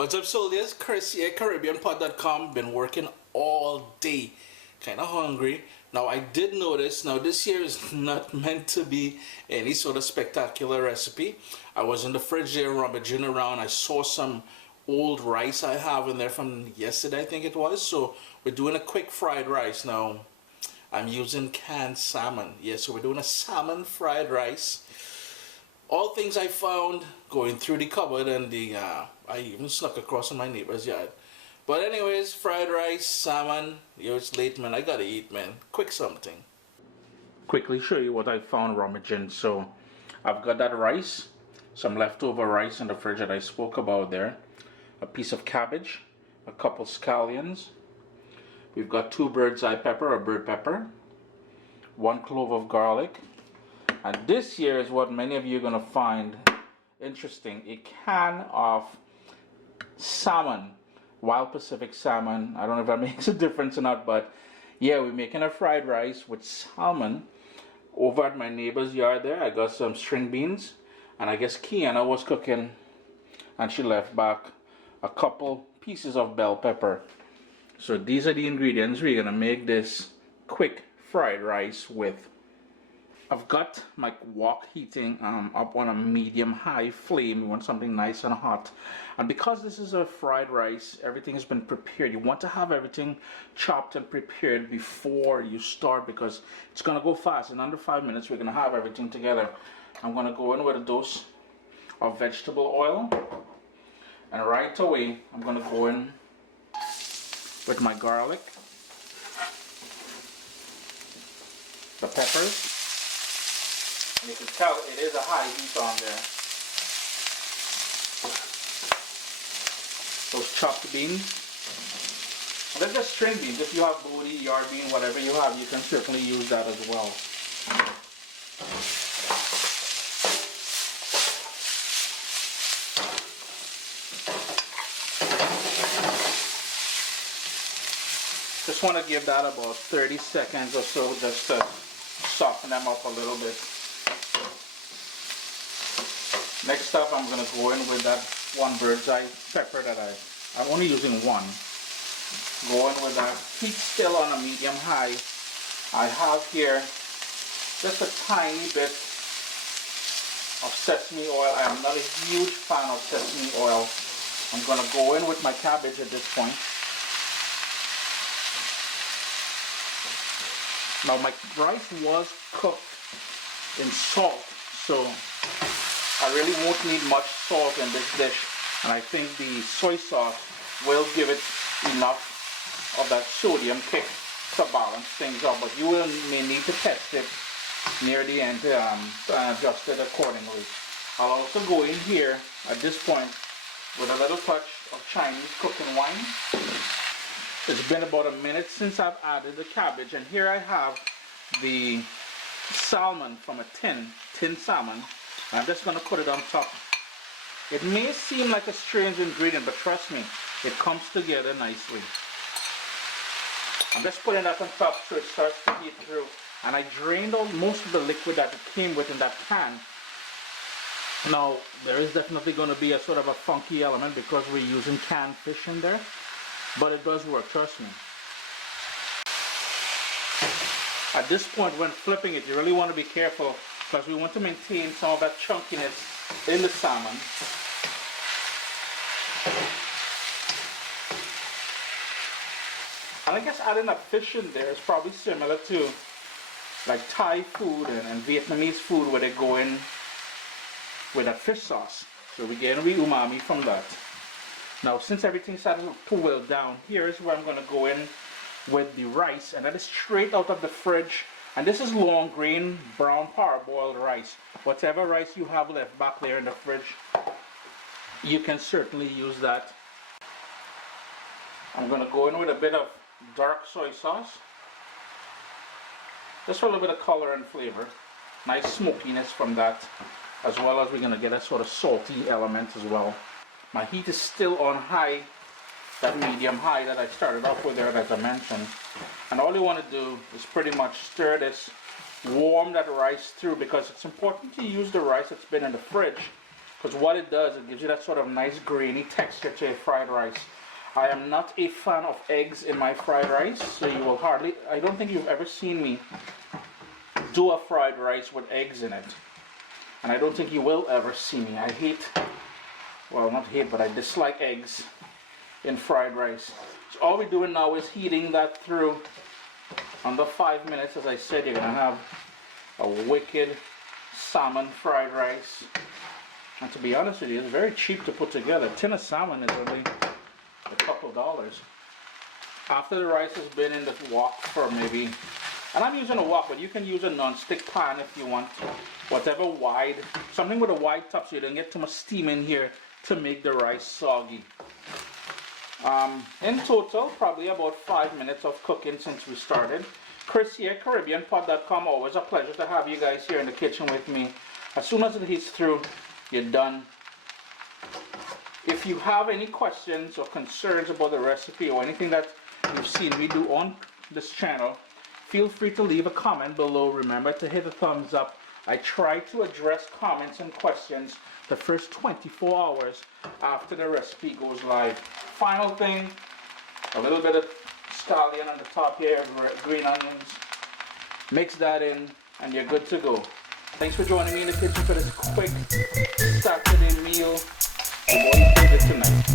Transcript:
What's up, soldiers? Chris here, CaribbeanPod.com. Been working all day. Kind of hungry. Now, I did notice, now this here is not meant to be any sort of spectacular recipe. I was in the fridge there rummaging around. I saw some old rice I have in there from yesterday, I think it was. So, we're doing a quick fried rice. Now, I'm using canned salmon. Yes, so we're doing a salmon fried rice. All things I found going through the cupboard, and I even snuck across in my neighbor's yard. But anyways, fried rice, salmon. Yo, it's late, man. I gotta eat, man. Quick something. Quickly show you what I found rummaging. So I've got that rice, some leftover rice in the fridge that I spoke about there, a piece of cabbage, a couple scallions. We've got 2 bird's eye pepper or bird pepper, 1 clove of garlic. And this here is what many of you are going to find interesting. A can of salmon, wild Pacific salmon. I don't know if that makes a difference or not, but yeah, we're making a fried rice with salmon. Over at my neighbor's yard there, I got some string beans. And I guess Kiana was cooking and she left back a couple pieces of bell pepper. So these are the ingredients we're going to make this quick fried rice with. I've got my wok heating up on a medium-high flame. We want something nice and hot. And because this is a fried rice, everything has been prepared. You want to have everything chopped and prepared before you start because it's going to go fast. In under 5 minutes, we're going to have everything together. I'm going to go in with a dose of vegetable oil. And right away, I'm going to go in with my garlic, the peppers. And you can tell it is a high heat on there. Those chopped beans. And they're just string beans. If you have booty, yard bean, whatever you have, you can certainly use that as well. Just want to give that about 30 seconds or so just to soften them up a little bit. Next up, I'm going to go in with that 1 bird's eye pepper that I'm only using 1. Go in with that. Heat still on a medium-high. I have here just a tiny bit of sesame oil. I am not a huge fan of sesame oil. I'm going to go in with my cabbage at this point. Now my rice was cooked in salt, so I really won't need much salt in this dish, and I think the soy sauce will give it enough of that sodium kick to balance things out, but you may need to test it near the end and adjust it accordingly. I'll also go in here at this point with a little touch of Chinese cooking wine. It's been about a minute since I've added the cabbage, and here I have the salmon from a tin salmon. I'm just going to put it on top. It may seem like a strange ingredient, but trust me, it comes together nicely. I'm just putting that on top so it starts to heat through. And I drained out most of the liquid that it came with in that pan. Now, there is definitely going to be a sort of a funky element because we're using canned fish in there. But it does work, trust me. At this point, when flipping it, you really want to be careful because we want to maintain some of that chunkiness in the salmon. And I guess adding a fish in there is probably similar to like Thai food and Vietnamese food where they go in with a fish sauce. So we get the umami from that. Now, since everything started to boil down, here is where I'm going to go in with the rice, and that is straight out of the fridge. And this is long grain brown parboiled rice. Whatever rice you have left back there in the fridge, you can certainly use that. I'm going to go in with a bit of dark soy sauce, just for a little bit of color and flavor. Nice smokiness from that, as well as we're going to get a sort of salty element as well. My heat is still on high, that medium high that I started off with there, as I mentioned. And all you want to do is pretty much stir this, warm that rice through, because it's important to use the rice that's been in the fridge because what it does, it gives you that sort of nice grainy texture to your fried rice. I am not a fan of eggs in my fried rice, so you will hardly, I don't think you've ever seen me do a fried rice with eggs in it. And I don't think you will ever see me. I hate, well, not hate, but I dislike eggs in fried rice. So all we're doing now is heating that through. Under 5 minutes, as I said, you're gonna have a wicked salmon fried rice. And to be honest with you, it's very cheap to put together. A tin of salmon is only a couple dollars. After the rice has been in the wok for maybe, and I'm using a wok, but you can use a non-stick pan if you want. Whatever wide, something with a wide top so you don't get too much steam in here to make the rice soggy. In total, probably about 5 minutes of cooking since we started. Chris here, CaribbeanPot.com. Always a pleasure to have you guys here in the kitchen with me. As soon as it heats through, you're done. If you have any questions or concerns about the recipe or anything that you've seen me do on this channel, feel free to leave a comment below. Remember to hit the thumbs up. I try to address comments and questions the first 24 hours after the recipe goes live. Final thing, a little bit of scallion on the top here, green onions. Mix that in and you're good to go. Thanks for joining me in the kitchen for this quick Saturday meal. And what you did tonight.